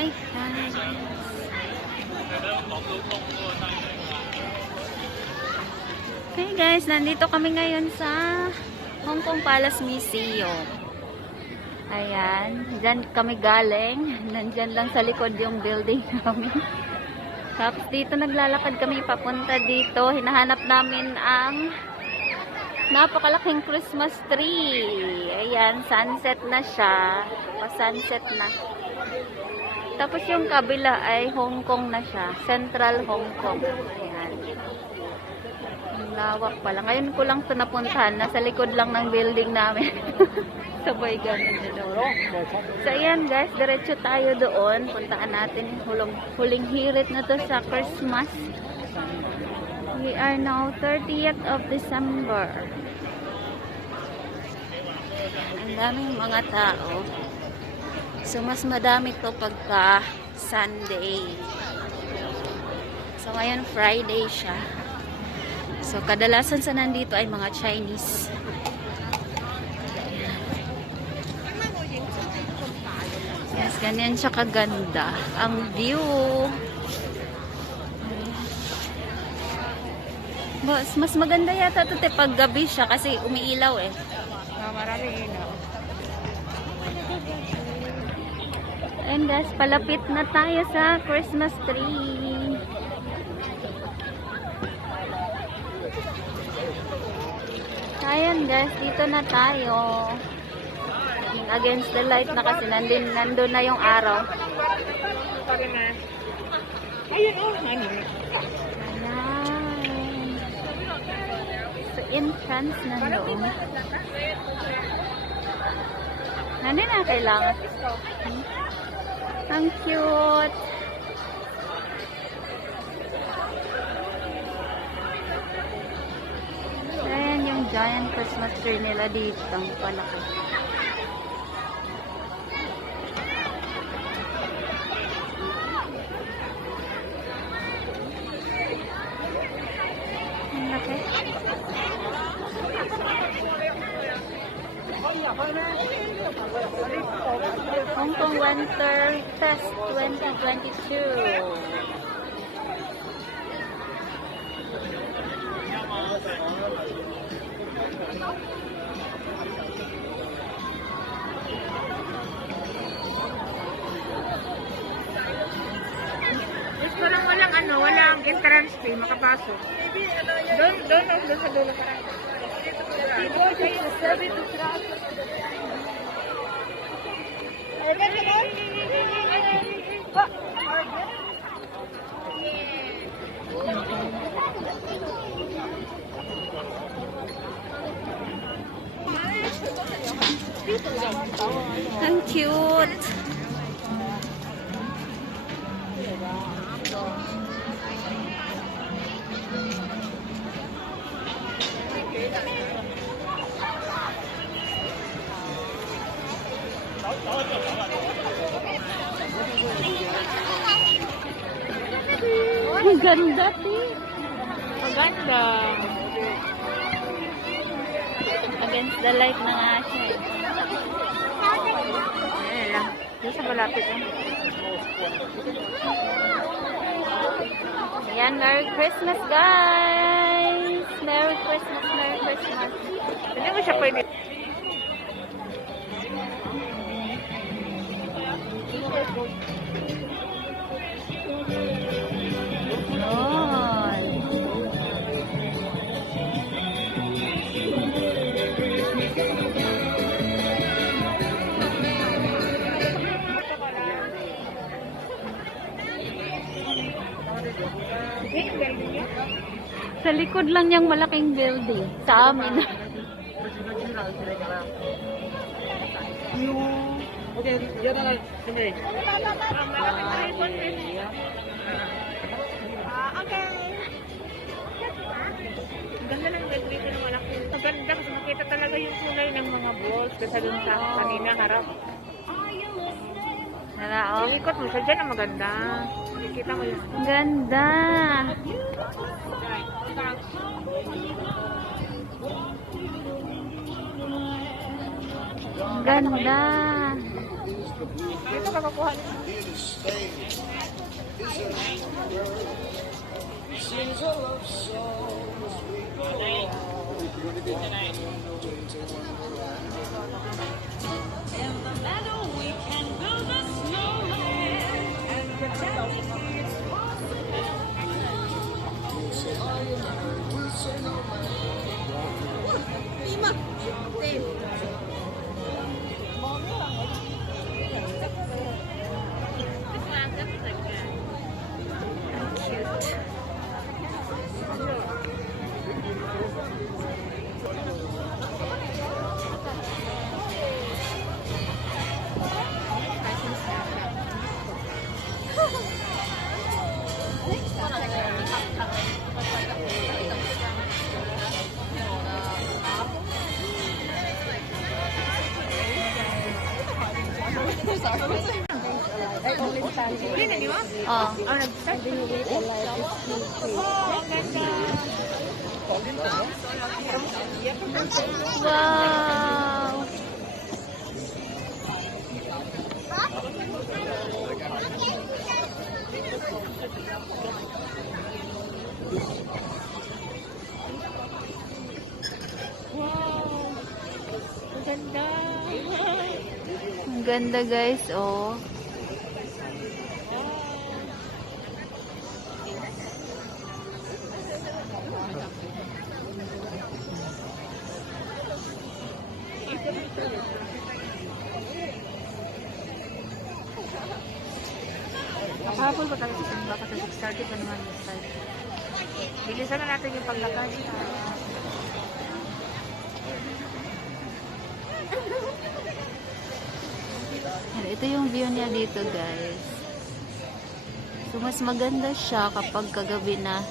Hi guys. Okay guys, nandito kami ngayon sa Hong Kong Palace Museum. Ayan, dyan kami galing. Nandyan lang sa likod yung building namin. Tapos dito naglalakad kami papunta dito. Hinahanap namin ang napakalaking Christmas tree. Ayan, sunset na siya. Pa-sunset na. Tapos yung kabila ay Hong Kong na siya. Central Hong Kong. Ayan. Ang lawak pala. Ngayon ko lang ito napuntahan. Nasa likod lang ng building namin. Sabay ganun. So ayan guys, diretso tayo doon. Puntaan natin yung huling hirit na to sa Christmas. We are now 30th of December. Ang daming mga tao. So, mas madami to pagka Sunday. So, ngayon Friday siya. So, kadalasan sa nandito ay mga Chinese. Yes, ganyan siya kaganda. Ang view. Mas maganda yata ito pag gabi siya kasi umiilaw eh. Maraming ilaw. And guys, palapit na tayo sa Christmas tree. Ayan guys, dito na tayo. Against the light na kasi nandun na yung araw. Ayan. So, entrance na doon. Nandun na kailangan. Ang cute. Ayan yung giant Christmas tree nila dito. Ang palaki. Ang laki. Hong Kong Winter Fest 2022. Gusto lang walang entrance fee, makapasok. Doon sa dulo ka. Ang cute. Ang ganda, Maganda. Against the light na nga siya. Ayan lang. Doon sa malapit eh. Ayan, Merry Christmas guys! Merry Christmas, Merry Christmas. Hindi mo siya pwede. Sa likod lang yung malaking building. Sa amin. Ganda ng dito ng malaki. Maganda kasi makita talaga yung kulay ng mga balls kasi dun sa kanina harap. Tara, oh. Ikot mo siya dyan ang maganda. Nakikita mo yun. Ganda. Ganda. Dito ka makuha nito. Huli na niyo? Oh. Oh, nag-start. Oh, ang ganda. Wow! Wow. Ang ganda. Ang ganda guys, oh. Nakahapon pa tayo sa simba kasi 6:30 pa naman yung start. Bilisan na natin yung paglakad. Ito yung view niya dito guys. So mas maganda siya kapag kagabi na.